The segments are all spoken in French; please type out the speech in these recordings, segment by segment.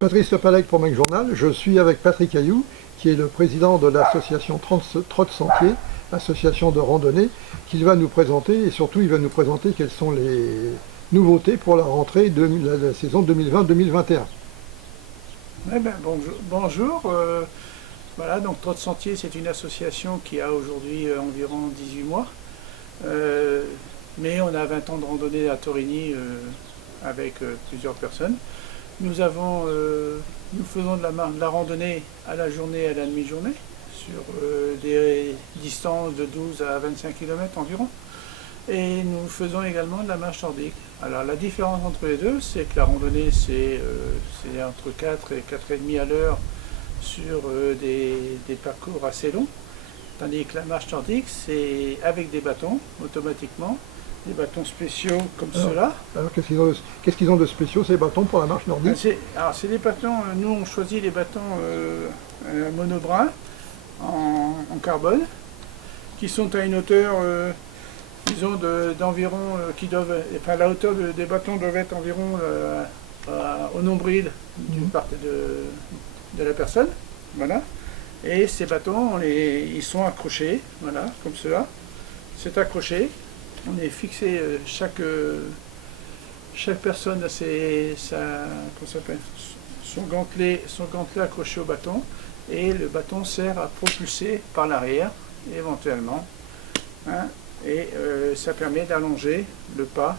Patrice Lepalec pour Mac Journal. Je suis avec Patrick Ayoux, qui est le président de l'association Trotte Sentier, association de randonnée, qu'il va nous présenter, et surtout il va nous présenter quelles sont les nouveautés pour la rentrée de la saison 2020-2021. Eh ben, bonjour. Voilà, donc Trotte Sentier, c'est une association qui a aujourd'hui environ 18 mois. Mais on a 20 ans de randonnée à Torigny avec plusieurs personnes. Nous faisons de la randonnée à la journée et à la demi-journée sur des distances de 12 à 25 km environ. Et nous faisons également de la marche nordique. Alors la différence entre les deux, c'est que la randonnée c'est entre 4 et 4,5 à l'heure sur des parcours assez longs, tandis que la marche nordique c'est avec des bâtons automatiquement, des bâtons spéciaux comme ceux-là. Alors qu'est-ce qu'ils ont de spéciaux ces bâtons pour la marche nordique? C'est des bâtons, nous on choisit les bâtons monobras en carbone, qui sont à une hauteur disons d'environ, la hauteur des bâtons doivent être environ au nombril de la personne, voilà. Et ces bâtons, ils sont accrochés, voilà, comme cela. C'est accroché, on est fixé, chaque personne a son gantelet accroché au bâton, et le bâton sert à propulser par l'arrière, éventuellement, hein. Et ça permet d'allonger le pas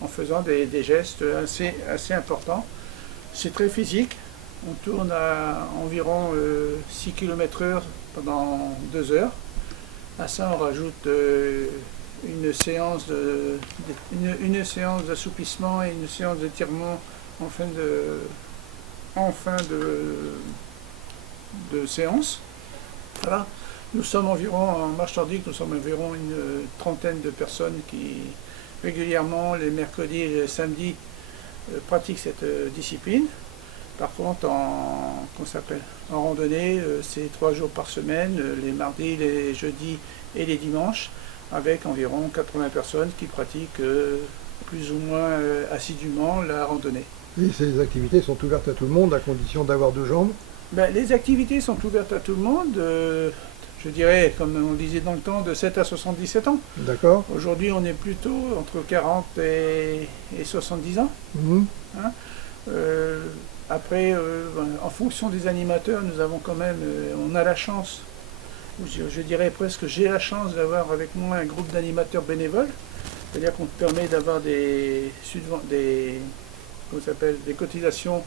en faisant des gestes assez importants. C'est très physique, on tourne à environ 6 km/h pendant 2 heures. À ça on rajoute une séance d'assouplissement et une séance d'étirement en fin de séance. Voilà. Nous sommes environ, en marche nordique, nous sommes environ une trentaine de personnes qui régulièrement, les mercredis et les samedis, pratiquent cette discipline. Par contre, en randonnée, c'est 3 jours par semaine, les mardis, les jeudis et les dimanches, avec environ 80 personnes qui pratiquent plus ou moins assidûment la randonnée. Et ces activités sont ouvertes à tout le monde, à condition d'avoir 2 jambes? Les activités sont ouvertes à tout le monde. Je dirais, comme on disait dans le temps, de 7 à 77 ans. D'accord. Aujourd'hui, on est plutôt entre 40 et 70 ans. Mmh. Hein, après, en fonction des animateurs, nous avons quand même, on a la chance, je dirais presque, j'ai la chance d'avoir avec moi un groupe d'animateurs bénévoles. C'est-à-dire qu'on permet d'avoir des cotisations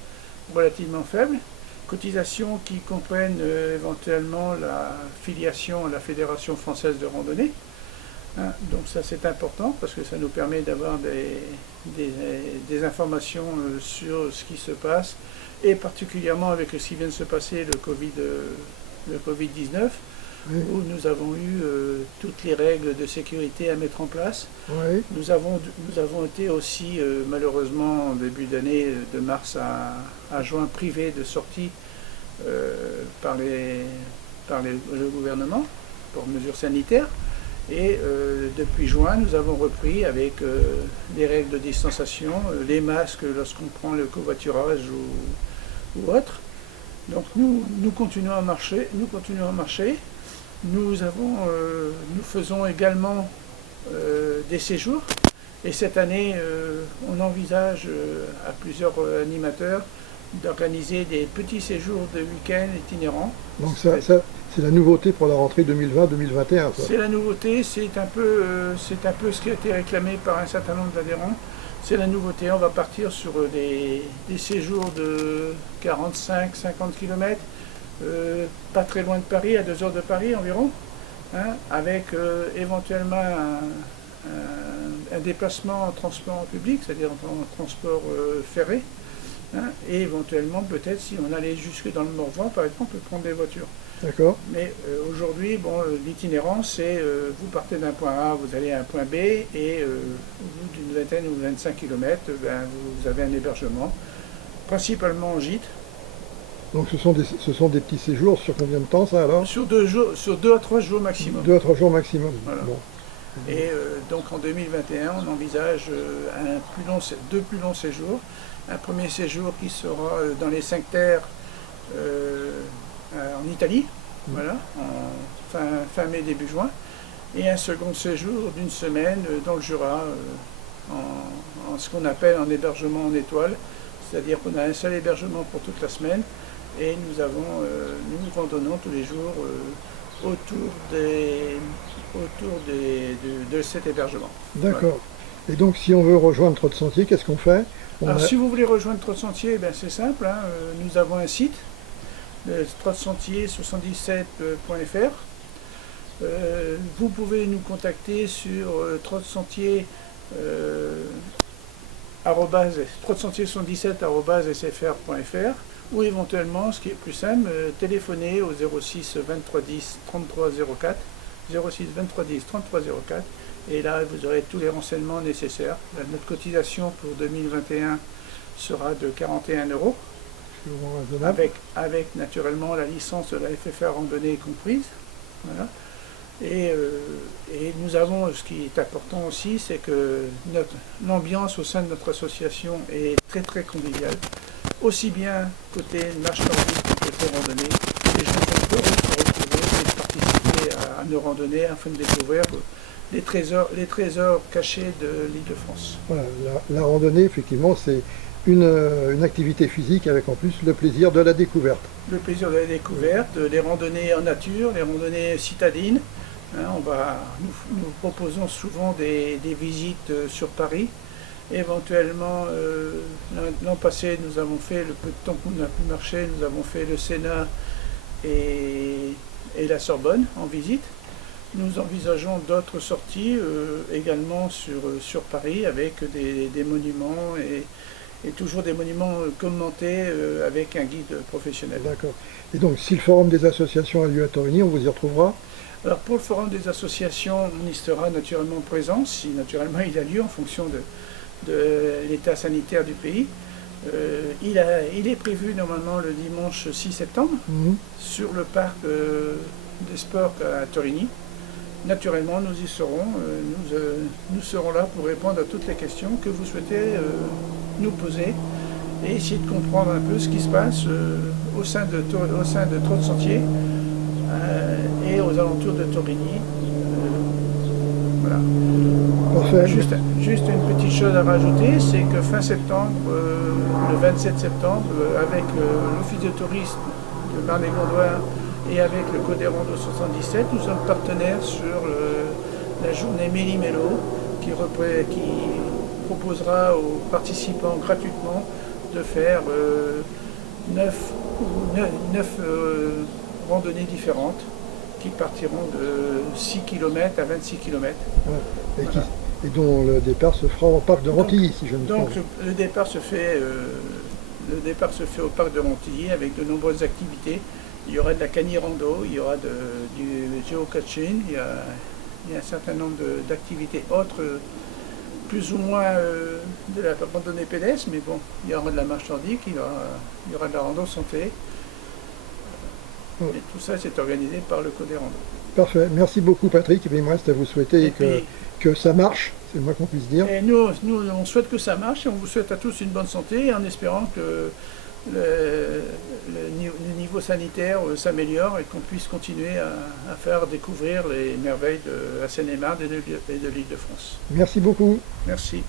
relativement faibles. Cotisations qui comprennent éventuellement la filiation à la Fédération française de randonnée. Hein, donc ça c'est important parce que ça nous permet d'avoir des informations sur ce qui se passe, et particulièrement avec ce qui vient de se passer, le Covid-19, oui, où nous avons eu toutes les règles de sécurité à mettre en place. Oui. Nous avons été aussi, malheureusement, en début d'année, de mars à juin, privés de sortie par le gouvernement, pour mesures sanitaires. Et depuis juin, nous avons repris avec les règles de distanciation, les masques lorsqu'on prend le covoiturage ou autre. Donc nous continuons à marcher. Nous faisons également des séjours, et cette année on envisage à plusieurs animateurs d'organiser des petits séjours de week-end itinérants. Donc ça c'est la nouveauté pour la rentrée 2020-2021. C'est la nouveauté, c'est un peu ce qui a été réclamé par un certain nombre d'adhérents. C'est la nouveauté, on va partir sur des séjours de 45-50 km, pas très loin de Paris, à 2 heures de Paris environ, hein, avec éventuellement un déplacement en transport public, c'est-à-dire en transport ferré, hein, et éventuellement peut-être si on allait jusque dans le Morvan, par exemple, on peut prendre des voitures. D'accord. Mais aujourd'hui, l'itinérance, c'est vous partez d'un point A, vous allez à un point B, et au bout d'une vingtaine ou 25 km, vous avez un hébergement, principalement en gîte. Donc ce sont des petits séjours sur combien de temps ça alors? Sur 2 à 3 jours maximum. 2 à 3 jours maximum. Voilà. Bon. Et donc en 2021, on envisage deux plus longs séjours. Un premier séjour qui sera dans les 5 terres en Italie, voilà, fin mai, début juin. Et un second séjour d'une semaine dans le Jura, en ce qu'on appelle un hébergement en étoile. C'est-à-dire qu'on a un seul hébergement pour toute la semaine et nous randonnons tous les jours autour de cet hébergement. D'accord. Voilà. Et donc, si on veut rejoindre Trot Sentier, qu'est-ce qu'on fait? Alors, si vous voulez rejoindre Trot Sentier, ben, c'est simple, hein, nous avons un site, trotsentier77.fr. Vous pouvez nous contacter sur trotsentier77@sfr.fr ou éventuellement, ce qui est plus simple, téléphoner au 06 23 10 33 04, 06 23 10 33 04, et là vous aurez tous les renseignements nécessaires. Notre cotisation pour 2021 sera de 41 €, avec naturellement la licence de la FFR randonnée comprise. Voilà. Et nous avons, ce qui est important aussi, c'est que l'ambiance au sein de notre association est très très conviviale, aussi bien côté marche nordique que côté randonnée. Les gens sont heureux de se retrouver et de participer à nos randonnées afin de découvrir les trésors cachés de l'Île-de-France. Voilà, la randonnée, effectivement, c'est une activité physique avec en plus le plaisir de la découverte. Le plaisir de la découverte, les randonnées en nature, les randonnées citadines. Hein, nous proposons souvent des visites sur Paris. Éventuellement, l'an passé, nous avons fait, le peu de temps qu'on a pu marcher, nous avons fait le Sénat et la Sorbonne en visite. Nous envisageons d'autres sorties également sur Paris avec des monuments et toujours des monuments commentés avec un guide professionnel. D'accord. Et donc, si le forum des associations a lieu à Torigny, on vous y retrouvera? Alors, pour le forum des associations, on y sera naturellement présent, si naturellement il a lieu en fonction de l'état sanitaire du pays. Il est prévu normalement le dimanche 6 septembre sur le parc des sports à Torigny. Naturellement, nous y serons. Nous serons là pour répondre à toutes les questions que vous souhaitez nous poser et essayer de comprendre un peu ce qui se passe au sein de Trot Sentier et aux alentours de Torigny. Voilà. Parfait. Juste une petite chose à rajouter, c'est que fin septembre, le 27 septembre, avec l'Office de tourisme de Marne-et-Gondoire et avec le Codérando 77, nous sommes partenaires sur la journée Méli-Mélo qui proposera aux participants gratuitement de faire 9 randonnées différentes qui partiront de 6 km à 26 km. Ouais. Et dont le départ se fera au parc de Rantilly, si je ne me trompe. Donc le départ se fait au parc de Rantilly avec de nombreuses activités. Il y aura de la canirando, il y aura du geocaching, il y a un certain nombre d'activités autres, plus ou moins de la randonnée pédestre, mais bon, il y aura de la marche nordique, il y aura de la rando santé. Et tout ça, c'est organisé par le Codérando. Parfait. Merci beaucoup, Patrick. Il me reste à vous souhaiter que ça marche, c'est le moins qu'on puisse dire. Et nous, on souhaite que ça marche et on vous souhaite à tous une bonne santé en espérant que le niveau sanitaire s'améliore et qu'on puisse continuer à faire découvrir les merveilles de la Seine-et-Marne et de l'Île-de-France. Merci beaucoup. Merci.